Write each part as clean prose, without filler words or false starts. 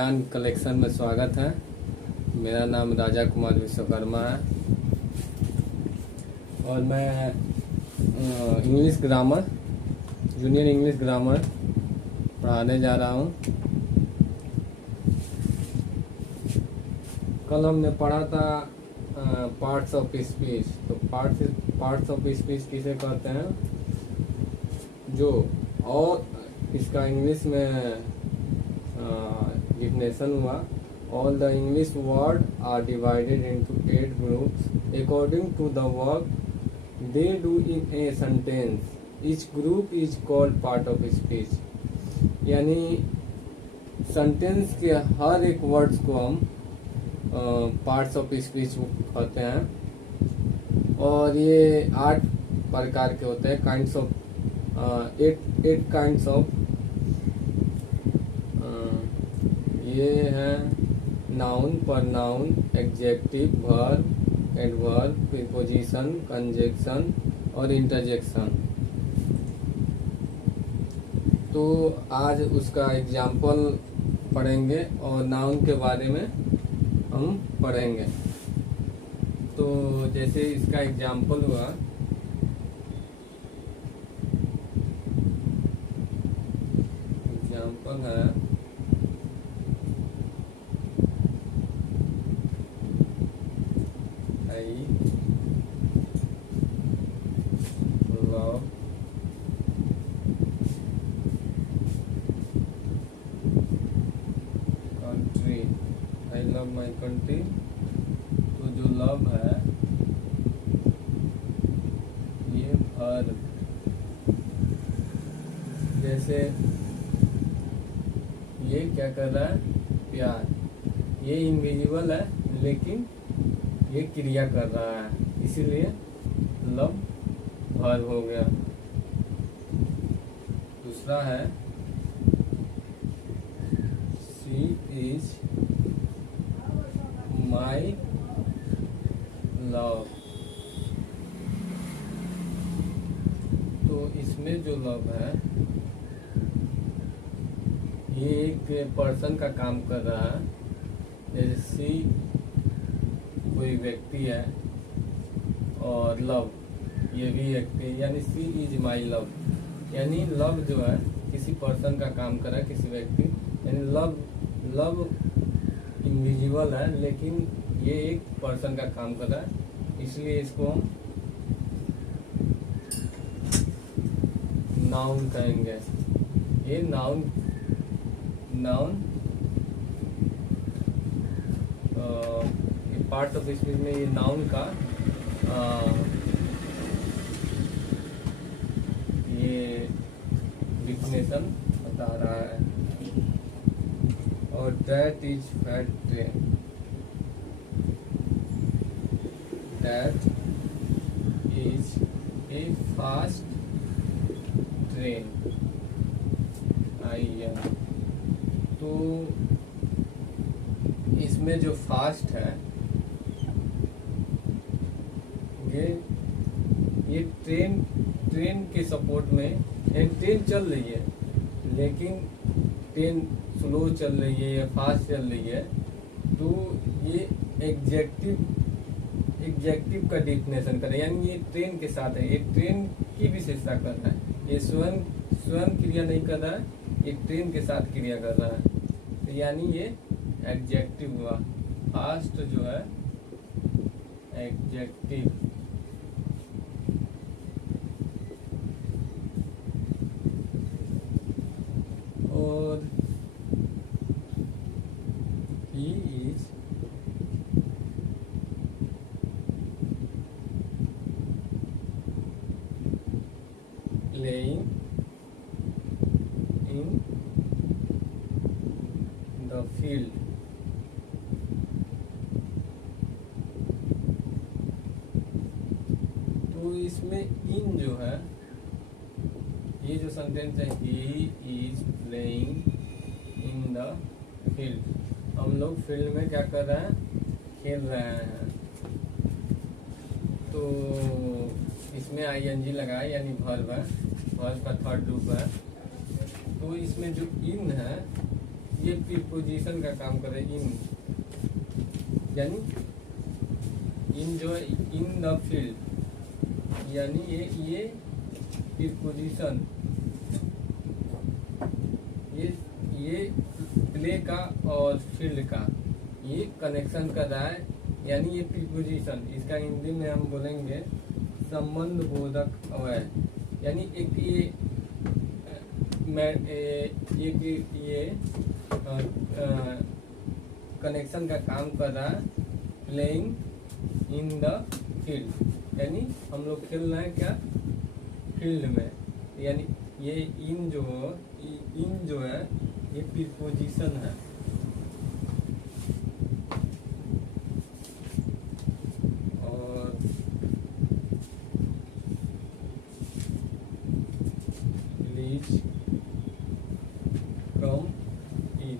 ज्ञान कलेक्शन में स्वागत है। मेरा नाम राजा कुमार विश्वकर्मा है और मैं English grammar junior English grammar पढ़ाने जा रहा हूँ। कल हमने पढ़ा था पार्ट्स ऑफ स्पीच। तो पार्ट्स ऑफ स्पीच किसे कहते हैं, जो और इसका इंग्लिश में डिफिनेशन हुआ। All the English word are divided into 8 groups according to the work they do in a sentence. Each group is called part of speech. यानी सेंटेंस के हर एक वर्ड्स को हम पार्ट्स ऑफ स्पीच कहते हैं। और ये 8 प्रकार के होते हैं, काइंड्स ऑफ 8 काइंड्स ऑफ। ये हैं noun, pronoun, adjective, verb, adverb, preposition, conjunction और इंटरजेक्शन। तो आज उसका एग्जाम्पल पढ़ेंगे और नाउन के बारे में हम पढ़ेंगे। तो जैसे इसका एग्जाम्पल हुआ, एग्जाम्पल है love country, I love my country। तो जो लव है ये वर्ब, जैसे ये क्या कर रहा है, प्यार। ये इनविजिबल है लेकिन ये क्रिया कर रहा है, इसीलिए लव वर्ब हो गया। दूसरा है शी इज माई लव। तो इसमें जो लव है ये एक पर्सन का काम कर रहा है। जैसे शी कोई व्यक्ति है और लव ये भी व्यक्ति, यानी शी इज माई लव। यानी लव जो है किसी पर्सन का काम कर रहा है, किसी व्यक्ति। यानी लव इनविजिबल है लेकिन ये एक पर्सन का काम कर रहा है, इसलिए इसको हम नाउन कहेंगे। ये नाउन पार्ट ऑफ स्पीच में ये नाउन का ये डिफिनेशन बता रहा है। और that is fat train, that is a fast train. आइए, तो इसमें जो फास्ट है ये ट्रेन के सपोर्ट में। एक ट्रेन चल रही है लेकिन ट्रेन स्लो चल रही है या फास्ट चल रही है, तो ये एग्जेक्टिव का डिफिनेशन करें। यानी ये ट्रेन के साथ है, ये ट्रेन की विशेषता कर रहा है। ये स्वयं क्रिया नहीं कर रहा है, ये ट्रेन के साथ क्रिया कर रहा है। तो यानी ये एडजेक्टिव हुआ। फास्ट जो है एडजेक्टिव। और he is playing in the field। तो इसमें इन जो है, ये जो सेंटेंस है he is playing in the field, हम लोग फील्ड में क्या कर रहे हैं, खेल रहे हैं। तो इसमें ING लगा है, यानी वर्ब है, वर्ब का थर्ड रूप है। तो इसमें जो इन है ये प्रीपोजिशन का काम करे, इन यानी इन जो है इन द फील्ड, यानी ये प्रीपोजिशन ये प्ले का और फील्ड का ये कनेक्शन कर रहा है, यानी ये प्रीपोजिशन, इसका हिंदी में हम बोलेंगे संबंध बोधक अवयव, यानी एक ये कनेक्शन का काम कर रहा है, प्लेइंग इन द फील्ड, यानी हम लोग खेल रहे हैं क्या, फील्ड में, यानी ये इन जो है ये प्रीपोजिशन है। और प्लीज कम इन,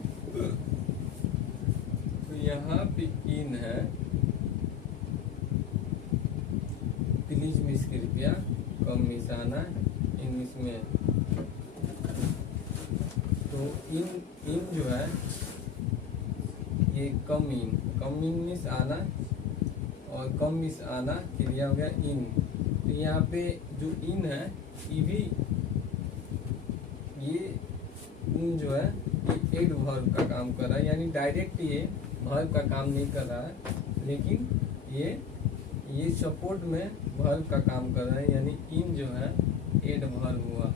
तो यहाँ पे इन है, प्लीज मिस कृपया, कम मिस आना, इन मिस में, तो इन जो है ये कम इन मिस आना, और कम मिस आना क्रिया हो गया इन। तो यहाँ पे जो इन है ये इन जो है ये एड वर्ब का काम कर रहा है, यानी डायरेक्ट ये वर्ब का काम नहीं कर रहा है, लेकिन ये सपोर्ट में वर्ब का काम कर रहा है, यानी इन जो है एड वर्ब हुआ।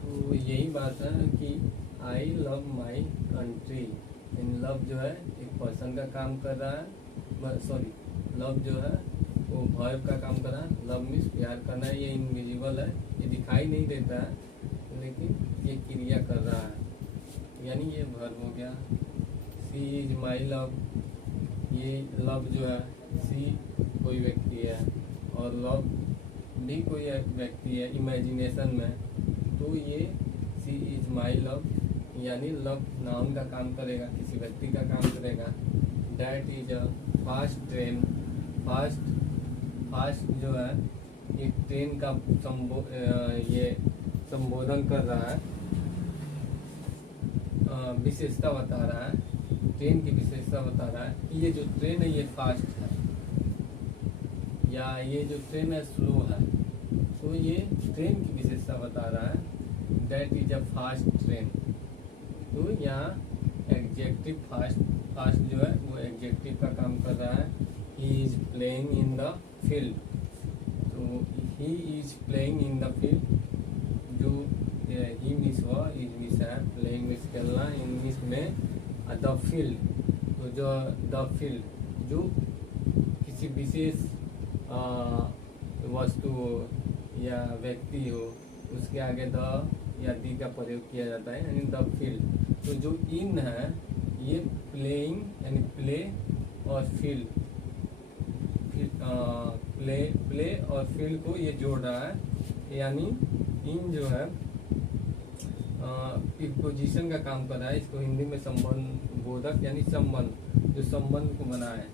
तो यही बात है कि I love my country, in love जो है एक पर्सन का काम कर रहा है, सॉरी लव जो है वो वर्ब का काम कर रहा है, लव मीन्स प्यार करना है, ये इनविजिबल है, ये दिखाई नहीं देता है, लेकिन ये क्रिया कर रहा है, यानी ये वर्ब हो गया। सी इज माई लव, ये लव जो है सी कोई व्यक्ति है और लव भी कोई व्यक्ति है इमेजिनेशन में, तो ये सी इज माई लव, यानी लव नाउन का काम करेगा, किसी व्यक्ति का काम करेगा। That is a fast train, fast जो है ये ट्रेन का ये संबोधन कर रहा है, विशेषता बता रहा है, ट्रेन की विशेषता बता रहा है कि ये जो ट्रेन है ये फास्ट है, या ये जो ट्रेन है स्लो है, तो ये ट्रेन की विशेषता बता रहा है। That is a fast train, तो यहाँ एडजेक्टिव फास्ट जो है वो एडजेक्टिव का काम कर रहा है। He is playing in the field, तो he is playing in the field, जो ही मिस हुआ, इज मिस है, प्लेइंग मिस खेलना, इन मिस में द फील्ड, तो जो द फील्ड जो किसी विशेष वस्तु हो या व्यक्ति हो उसके आगे द या दी का प्रयोग किया जाता है, यानी द फील्ड। तो जो इन है ये प्लेइंग यानी प्ले और फील्ड, प्ले और फील्ड को ये जोड़ रहा है, यानी इन जो है प्रीपोजिशन का काम कर रहा है, इसको हिंदी में संबंध बोधक यानी संबंध, जो संबंध को बना है,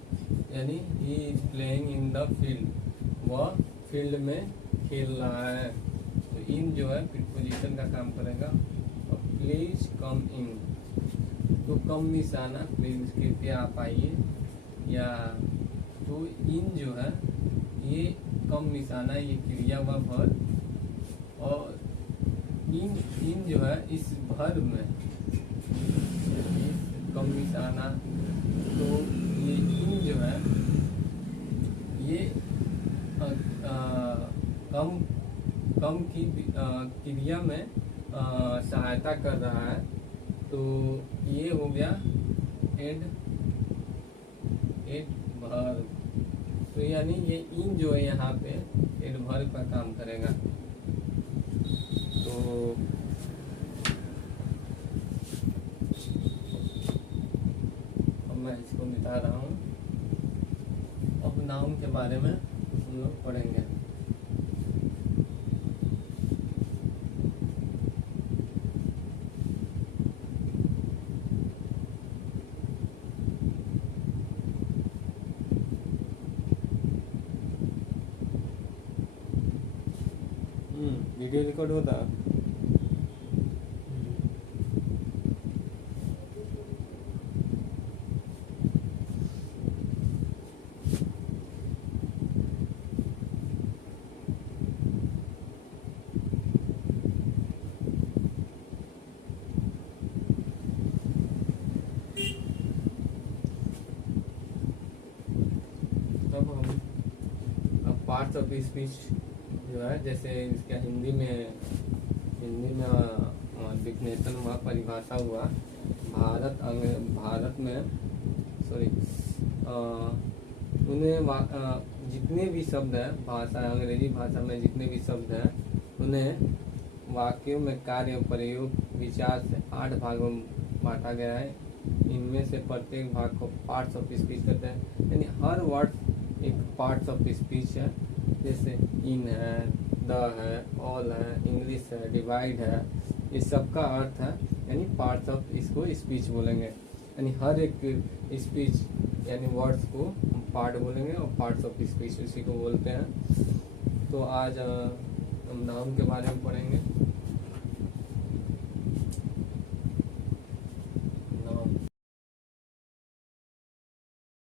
यानी ही is playing in the field, वह फील्ड में खेल रहा है, तो इन जो है प्रीपोजिशन का काम करेगा। और प्लीज कम इन, तो कम मिस आना, प्लीज कृपया आप आइए, या तो इन जो है ये कम मिस आना, ये क्रिया व वर्ब, और इन जो है इस वर्ब में कम मिस आना, तो ये इन जो है ये कम की क्रिया में सहायता कर रहा है, तो ये हो गया एड वर्ब, तो यानी ये इन जो है यहाँ पे एड वर्ब का काम करेगा। तो अब मैं इसको मिटा रहा हूँ, अब नाउन के बारे में हम लोग पढ़ेंगे। वीडियो रिकॉर्ड होता। तब हम अब पार्ट्स ऑफ स्पीच जो है, जैसे इसका हिंदी में डिफिनेशन हुआ, परिभाषा हुआ। भारत में सॉरी जितने भी शब्द हैं भाषा, अंग्रेजी भाषा में जितने भी शब्द हैं उन्हें वाक्यों में कार्य, प्रयोग, विचार से 8 भागों में बांटा गया है। इनमें से प्रत्येक भाग को पार्ट्स ऑफ स्पीच कहते हैं। यानी हर वर्ड एक पार्ट्स ऑफ स्पीच है। जैसे इन है, द है, ऑल है, इंग्लिश है, डिवाइड है, इस सब का अर्थ है यानी पार्ट्स ऑफ इसको स्पीच बोलेंगे। यानी हर एक स्पीच यानी वर्ड्स को पार्ट बोलेंगे और पार्ट्स ऑफ स्पीच उसी को बोलते हैं। तो आज हम नाउन के बारे में पढ़ेंगे।